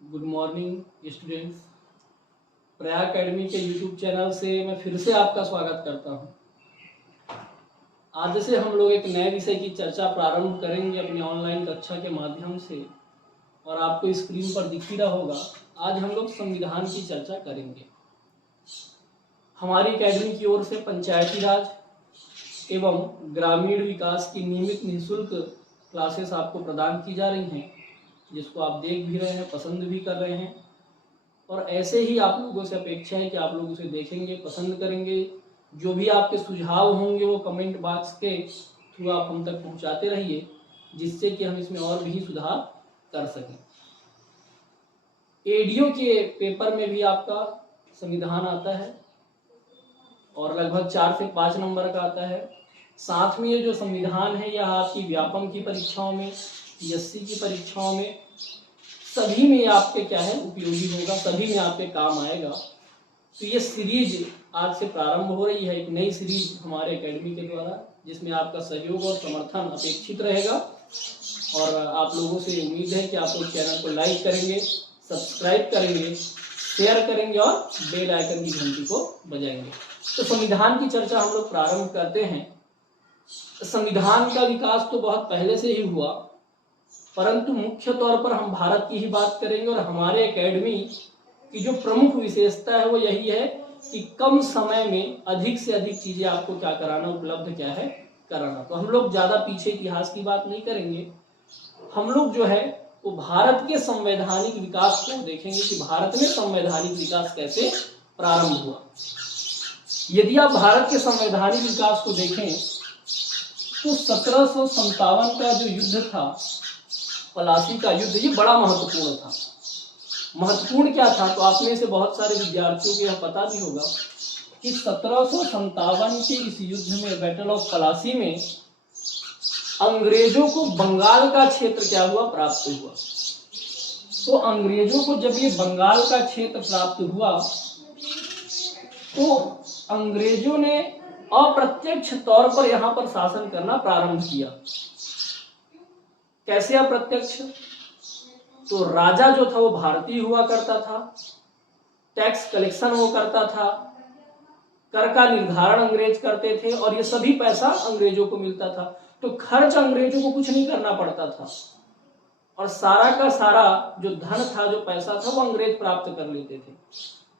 Good morning students. Prayag academy के YouTube channel से मैं फिर से आपका स्वागत करता हूं। आज से हम लोग एक नए विषय की चर्चा प्रारंभ करेंगे अपनी ऑनलाइन कक्षा के माध्यम से, और आपको स्क्रीन पर दिख ही रहा होगा। आज हम लोग संविधान की चर्चा करेंगे। हमारी एकेडमी की ओर से पंचायती राज एवं ग्रामीण विकास की नियमित निःशुल्क क्लासेस आपको प्रदान की जा रही हैं, जिसको आप देख भी रहे हैं, पसंद भी कर रहे हैं, और ऐसे ही आप लोगों से अपेक्षा है कि आप लोग उसे देखेंगे, पसंद करेंगे। जो भी आपके सुझाव होंगे वो कमेंट बॉक्स के थ्रू आप हम तक पहुंचाते रहिए, जिससे कि हम इसमें और भी सुधार कर सकें। एडीओ के पेपर में भी आपका संविधान आता है और लगभग 4 से 5 नंबर का आता है। साथ में ये जो संविधान है यह आपकी व्यापम की परीक्षाओं में, पीएससी की परीक्षाओं में, सभी में आपके क्या है उपयोगी होगा, सभी में आपके काम आएगा। तो ये सीरीज आज से प्रारंभ हो रही है, एक नई सीरीज हमारे एकेडमी के द्वारा, जिसमें आपका सहयोग और समर्थन अपेक्षित रहेगा। और आप लोगों से उम्मीद है कि आप लोग चैनल को लाइक करेंगे, सब्सक्राइब करेंगे, शेयर करेंगे और बेल आइकन की घंटी को बजाएंगे। तो संविधान की चर्चा हम लोग प्रारंभ करते हैं। संविधान का विकास तो बहुत पहले से ही हुआ, परंतु मुख्य तौर पर हम भारत की ही बात करेंगे। और हमारे एकेडमी की जो प्रमुख विशेषता है वो यही है कि कम समय में अधिक से अधिक चीजें आपको क्या कराना, उपलब्ध क्या है कराना। तो हम लोग ज्यादा पीछे इतिहास की बात नहीं करेंगे, हम लोग जो है वो भारत के संवैधानिक विकास को देखेंगे कि भारत में संवैधानिक विकास कैसे प्रारंभ हुआ। यदि आप भारत के संवैधानिक विकास को देखें तो 1757 का जो युद्ध था, पलासी का युद्ध, ये बड़ा महत्वपूर्ण था। महत्वपूर्ण क्या था, तो आप में से बहुत सारे विद्यार्थियों को यह पता भी होगा कि 1757 के इस युद्ध में, बैटल ऑफ पलासी में, अंग्रेजों को बंगाल का क्षेत्र क्या हुआ, प्राप्त हुआ। तो अंग्रेजों को जब ये बंगाल का क्षेत्र प्राप्त हुआ तो अंग्रेजों ने अप्रत्यक्ष तौर पर यहाँ पर शासन करना प्रारंभ किया। कैसे अप्रत्यक्ष, तो राजा जो था वो भारतीय हुआ करता था, टैक्स कलेक्शन वो करता था, कर का निर्धारण अंग्रेज करते थे, और ये सभी पैसा अंग्रेजों को मिलता था। तो खर्च अंग्रेजों को कुछ नहीं करना पड़ता था, और सारा का सारा जो धन था, जो पैसा था, वो अंग्रेज प्राप्त कर लेते थे।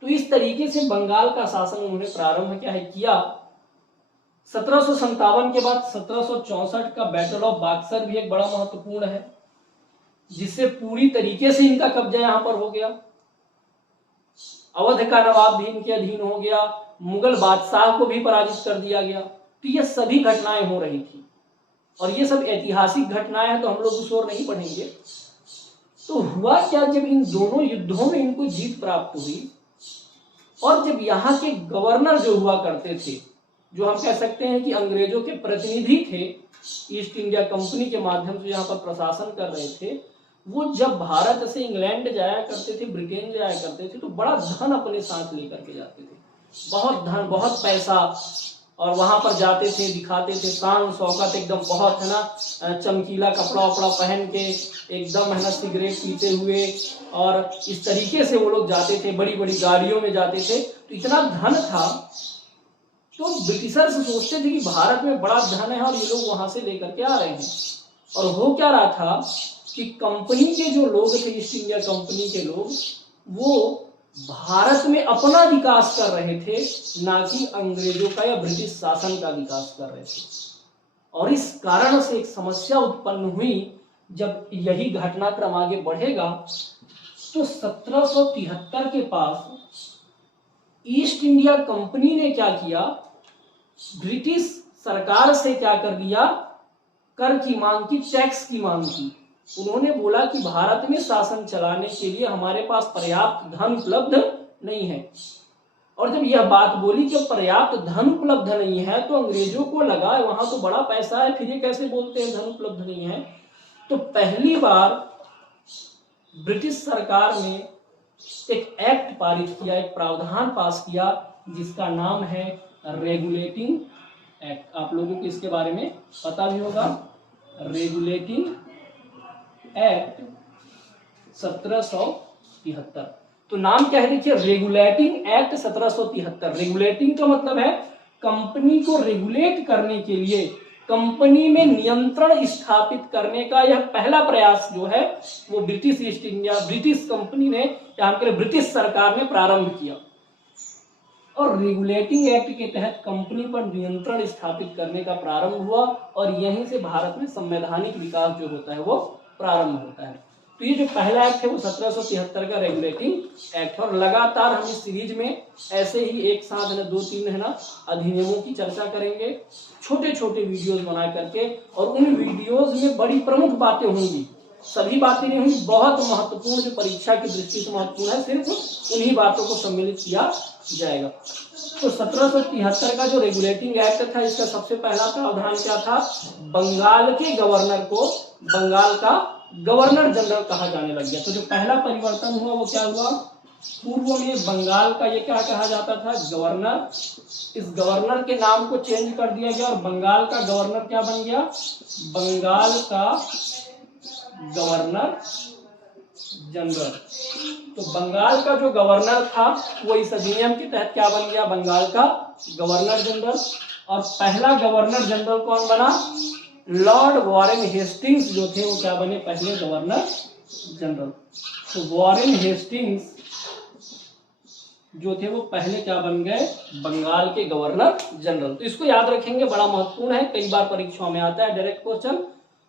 तो इस तरीके से बंगाल का शासन उन्होंने प्रारंभ क्या है किया। 1757 के बाद 1764 का बैटल ऑफ बक्सर भी एक बड़ा महत्वपूर्ण है, जिससे पूरी तरीके से इनका कब्जा यहां पर हो गया। अवध का नवाब भी इनके अधीन हो गया, मुगल बादशाह को भी पराजित कर दिया गया। तो ये सभी घटनाएं हो रही थी, और ये सब ऐतिहासिक घटनाएं हैं, तो हम लोग उस ओर नहीं पढ़ेंगे। तो हुआ क्या, जब इन दोनों युद्धों में इनको जीत प्राप्त हुई, और जब यहाँ के गवर्नर जो हुआ करते थे, जो हम कह सकते हैं कि अंग्रेजों के प्रतिनिधि थे, ईस्ट इंडिया कंपनी के माध्यम से यहाँ पर प्रशासन कर रहे थे, वो जब भारत से इंग्लैंड जाया करते थे, ब्रिटेन जाया करते थे, तो बड़ा धन अपने साथ लेकर के जाते थे, बहुत धन, बहुत पैसा। और वहां पर जाते थे, दिखाते थे शान शौकत, एकदम बहुत है ना, चमकीला कपड़ा वपड़ा पहन के, एकदम है ना सिगरेट पीते हुए, और इस तरीके से वो लोग जाते थे, बड़ी बड़ी गाड़ियों में जाते थे। तो इतना धन था, तो ब्रिटिशर्स सोचते थे कि भारत में बड़ा धन है और ये लोग वहां से लेकर के आ रहे हैं। और हो क्या रहा था कि कंपनी के जो लोग थे, ईस्ट इंडिया कंपनी के लोग, वो भारत में अपना विकास कर रहे थे, ना कि अंग्रेजों का या ब्रिटिश शासन का विकास कर रहे थे। और इस कारण से एक समस्या उत्पन्न हुई। जब यही घटनाक्रम आगे बढ़ेगा तो 1773 के पास ईस्ट इंडिया कंपनी ने क्या किया, ब्रिटिश सरकार से क्या कर दिया, कर की मांग की, टैक्स की मांग की। उन्होंने बोला कि भारत में शासन चलाने के लिए हमारे पास पर्याप्त धन उपलब्ध नहीं है। और जब यह बात बोली कि पर्याप्त धन उपलब्ध नहीं है, तो अंग्रेजों को लगा वहां तो बड़ा पैसा है, फिर ये कैसे बोलते हैं धन उपलब्ध नहीं है। तो पहली बार ब्रिटिश सरकार ने एक एक्ट पारित किया, एक प्रावधान पास किया, जिसका नाम है रेगुलेटिंग एक्ट। आप लोगों को इसके बारे में पता भी होगा। Regulating act 1700 1773। तो नाम क्या है देखिए, रेगुलेटिंग एक्ट 1773। रेगुलेटिंग का मतलब है कंपनी को रेगुलेट करने के लिए, कंपनी में नियंत्रण स्थापित करने का यह पहला प्रयास जो है वो British east India, British company ने, या हम ब्रिटिश सरकार ने प्रारंभ किया। और रेगुलेटिंग एक्ट के तहत कंपनी पर नियंत्रण स्थापित करने का प्रारंभ हुआ और यहीं से भारत में संवैधानिक विकास जो होता है वो प्रारंभ होता है। तो ये जो पहला एक्ट है वो 1773 का रेगुलेटिंग एक्ट है। और लगातार हम इस सीरीज में ऐसे ही एक साथ 2-3 अधिनियमों की चर्चा करेंगे, छोटे छोटे वीडियोस बना करके, और उन वीडियोस में बड़ी प्रमुख बातें होंगी, सभी बातें नहीं होंगी, बहुत महत्वपूर्ण जो परीक्षा की दृष्टि से महत्वपूर्ण है, सिर्फ उन्हीं बातों को सम्मिलित किया जाएगा। तो 1773 का जो रेगुलेटिंग एक्ट था, इसका सबसे पहला प्रावधान क्या था, बंगाल के गवर्नर को बंगाल का गवर्नर जनरल कहा जाने लग गया। तो जो पहला परिवर्तन हुआ वो क्या हुआ, पूर्व में बंगाल का ये क्या कहा जाता था, गवर्नर, इस गवर्नर के नाम को चेंज कर दिया गया और बंगाल का गवर्नर क्या बन गया, बंगाल का गवर्नर जनरल। तो बंगाल का जो गवर्नर था वो इस अधिनियम के तहत क्या बन गया, बंगाल का गवर्नर जनरल। और पहला गवर्नर जनरल कौन बना, लॉर्ड वॉरेन हेस्टिंग्स जो थे वो क्या बने, पहले गवर्नर जनरल। तो वॉरेन हेस्टिंग्स जो थे वो पहले क्या बन गए, बंगाल के गवर्नर जनरल। तो इसको याद रखेंगे, बड़ा महत्वपूर्ण है, कई बार परीक्षाओं में आता है डायरेक्ट क्वेश्चन।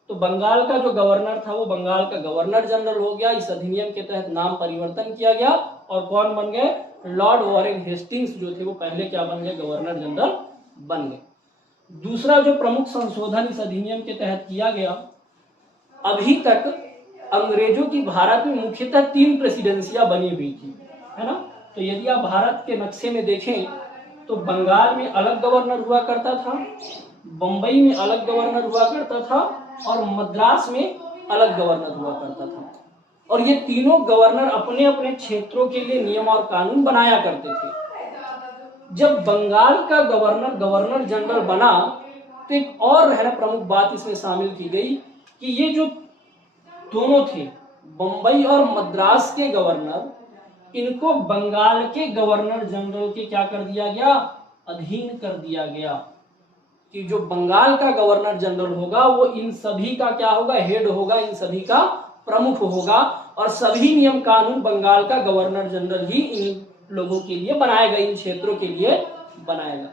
तो बंगाल का जो गवर्नर था वो बंगाल का गवर्नर जनरल हो गया। इस अधिनियम के तहत नाम परिवर्तन किया गया और कौन बन गए, लॉर्ड वॉरेन हेस्टिंग्स जो थे वो पहले क्या बन गए, गवर्नर जनरल बन गए। दूसरा जो प्रमुख संशोधन इस अधिनियम के तहत किया गया, अभी तक अंग्रेजों की भारत में मुख्यतः 3 प्रेसिडेंसियां बनी हुई थी, है ना। तो यदि आप भारत के नक्शे में देखें तो बंगाल में अलग गवर्नर हुआ करता था, बंबई में अलग गवर्नर हुआ करता था और मद्रास में अलग गवर्नर हुआ करता था। और ये तीनों गवर्नर अपने अपने क्षेत्रों के लिए नियम और कानून बनाया करते थे। जब बंगाल का गवर्नर गवर्नर जनरल बना तो एक और है ना प्रमुख बात इसमें शामिल की गई कि ये जो दोनों थे, बंबई और मद्रास के गवर्नर, इनको बंगाल के गवर्नर जनरल के क्या कर दिया गया, अधीन कर दिया गया। कि जो बंगाल का गवर्नर जनरल होगा वो इन सभी का क्या होगा, हेड होगा, इन सभी का प्रमुख होगा और सभी नियम कानून बंगाल का गवर्नर जनरल ही इन लोगों के लिए बनाएगा, इन क्षेत्रों के लिए बनाएगा।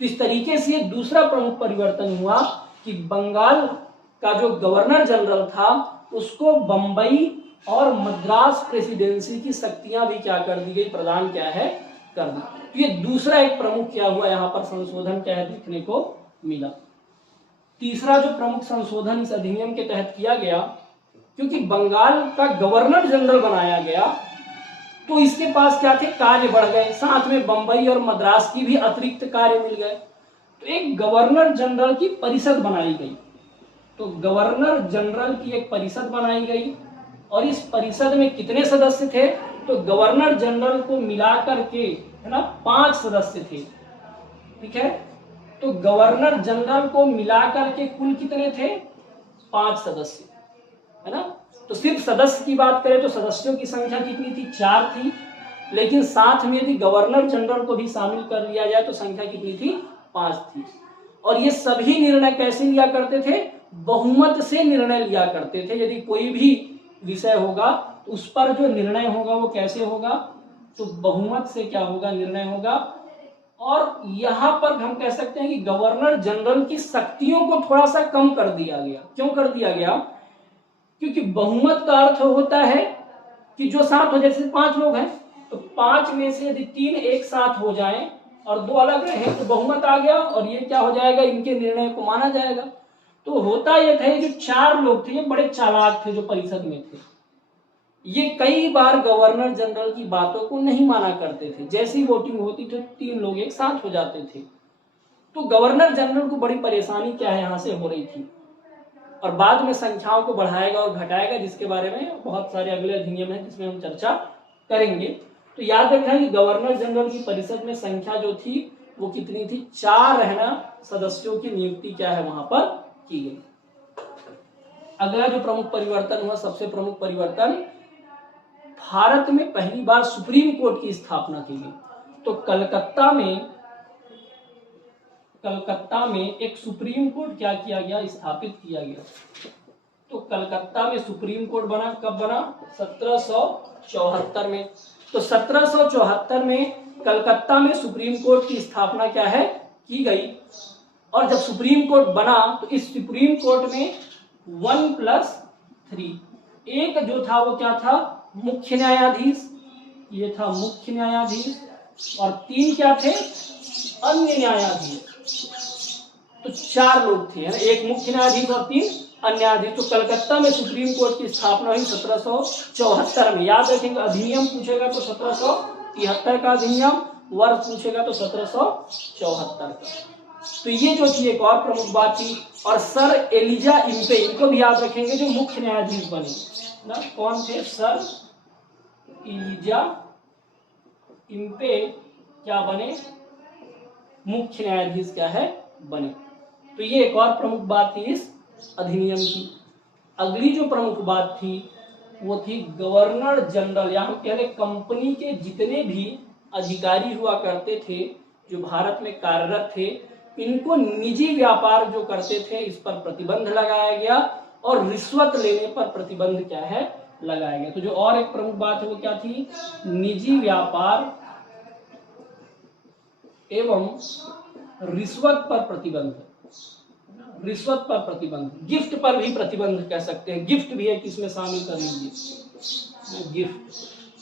तो इस तरीके से दूसरा प्रमुख परिवर्तन हुआ कि बंगाल का जो गवर्नर जनरल था उसको बंबई और मद्रास प्रेसिडेंसी की शक्तियां भी क्या कर दी गई, प्रदान क्या है, कर दी। तो ये दूसरा एक प्रमुख क्या हुआ, यहाँ पर संशोधन क्या है देखने को मिला। तीसरा जो प्रमुख संशोधन इस अधिनियम के तहत किया गया, क्योंकि बंगाल का गवर्नर जनरल बनाया गया तो इसके पास क्या थे, कार्य बढ़ गए, साथ में बंबई और मद्रास की भी अतिरिक्त कार्य मिल गए। तो एक गवर्नर जनरल की परिषद बनाई गई। तो गवर्नर जनरल की एक परिषद बनाई गई और इस परिषद में कितने सदस्य थे, तो गवर्नर जनरल को मिलाकर के है ना 5 सदस्य थे, ठीक है। तो गवर्नर जनरल को मिलाकर के कुल कितने थे, 5 सदस्य, है ना। तो सिर्फ सदस्य की बात करें तो सदस्यों की संख्या कितनी थी, 4 थी, लेकिन साथ में यदि गवर्नर जनरल को भी शामिल कर लिया जाए तो संख्या कितनी थी, 5 थी। और ये सभी निर्णय कैसे लिया करते थे, बहुमत से निर्णय लिया करते थे। यदि कोई भी विषय होगा तो उस पर जो निर्णय होगा वो कैसे होगा, तो बहुमत से क्या होगा, निर्णय होगा। और यहां पर हम कह सकते हैं कि गवर्नर जनरल की शक्तियों को थोड़ा सा कम कर दिया गया। क्यों कर दिया गया, क्योंकि बहुमत का अर्थ होता है कि जो साथ हो, जैसे 5 लोग हैं तो 5 में से यदि 3 एक साथ हो जाएं और 2 अलग रहे तो बहुमत आ गया और ये क्या हो जाएगा, इनके निर्णय को माना जाएगा। तो होता यह था, जो 4 लोग थे ये बड़े चालाक थे जो परिषद में थे, ये कई बार गवर्नर जनरल की बातों को नहीं माना करते थे। जैसी वोटिंग होती थी 3 लोग एक साथ हो जाते थे। तो गवर्नर जनरल को बड़ी परेशानी क्या है यहाँ से हो रही थी और बाद में संख्याओं को बढ़ाएगा और घटाएगा, जिसके बारे में बहुत सारे अगले अधिनियम है जिसमें हम चर्चा करेंगे। तो याद रखना कि गवर्नर जनरल की परिषद में संख्या जो थी वो कितनी थी, 4 रहना सदस्यों की नियुक्ति क्या है वहां पर की गई। अगला जो प्रमुख परिवर्तन हुआ, सबसे प्रमुख परिवर्तन भारत में पहली बार सुप्रीम कोर्ट की स्थापना की गई। तो कलकत्ता में एक सुप्रीम कोर्ट क्या किया गया, स्थापित किया गया। तो कलकत्ता में सुप्रीम कोर्ट बना, कब बना, 1774 में। तो 1774 में कलकत्ता में सुप्रीम कोर्ट की स्थापना क्या है, की गई। और जब सुप्रीम कोर्ट बना तो इस सुप्रीम कोर्ट में 1+3 एक जो था वो क्या था, मुख्य न्यायाधीश, ये था मुख्य न्यायाधीश, और 3 क्या थे, अन्य न्यायाधीश। तो 4 लोग थे, एक मुख्य न्यायाधीश और 3 अन्य न्यायाधीश। तो कलकत्ता में सुप्रीम कोर्ट की स्थापना हुई 1774 में। याद रखेंगे, अधिनियम पूछेगा तो 1773 का अधिनियम, वर्ष पूछेगा तो 1774 का। तो ये जो थी एक और प्रमुख बात थी। और सर एलिजा इम्पे, इनको भी याद रखेंगे, जो मुख्य न्यायाधीश बने ना, कौन थे, सर एलिजा इम्पे क्या बने, मुख्य न्यायाधीश क्या है, बने। तो ये एक और प्रमुख बात थी इस अधिनियम की। अगली जो प्रमुख बात थी वो थी गवर्नर जनरल, या हम कह रहे कंपनी के जितने भी अधिकारी हुआ करते थे जो भारत में कार्यरत थे, इनको निजी व्यापार जो करते थे इस पर प्रतिबंध लगाया गया, और रिश्वत लेने पर प्रतिबंध क्या है, लगाया गया। तो जो और एक प्रमुख बात है वो क्या थी, निजी व्यापार एवं रिश्वत पर प्रतिबंध, रिश्वत पर प्रतिबंध, गिफ्ट पर भी प्रतिबंध कह सकते हैं, गिफ्ट भी है किसमें शामिल कर लीजिए, गिफ्ट।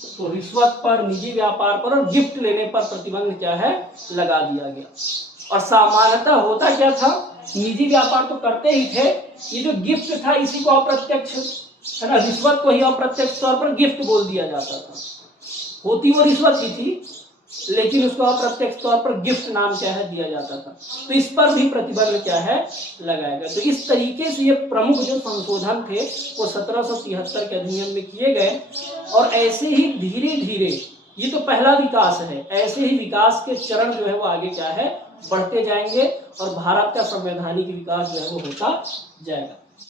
तो रिश्वत पर, निजी व्यापार पर और गिफ्ट लेने पर प्रतिबंध क्या है, लगा दिया गया। और सामान्यतः होता क्या था, निजी व्यापार तो करते ही थे, ये जो गिफ्ट था इसी को अप्रत्यक्ष, है ना, रिश्वत को ही अप्रत्यक्ष तौर पर गिफ्ट बोल दिया जाता था। होती वो रिश्वत ही थी, लेकिन उसको अप्रत्यक्ष तौर पर गिफ्ट नाम क्या है, दिया जाता था। तो इस पर भी प्रतिबंध क्या है, लगाया गया। तो इस तरीके से ये प्रमुख जो संशोधन थे वो 1773 के अधिनियम में किए गए। और ऐसे ही धीरे धीरे, ये तो पहला विकास है, ऐसे ही विकास के चरण जो है वो आगे क्या है, बढ़ते जाएंगे, और भारत का संवैधानिक विकास जो है वो होता जाएगा।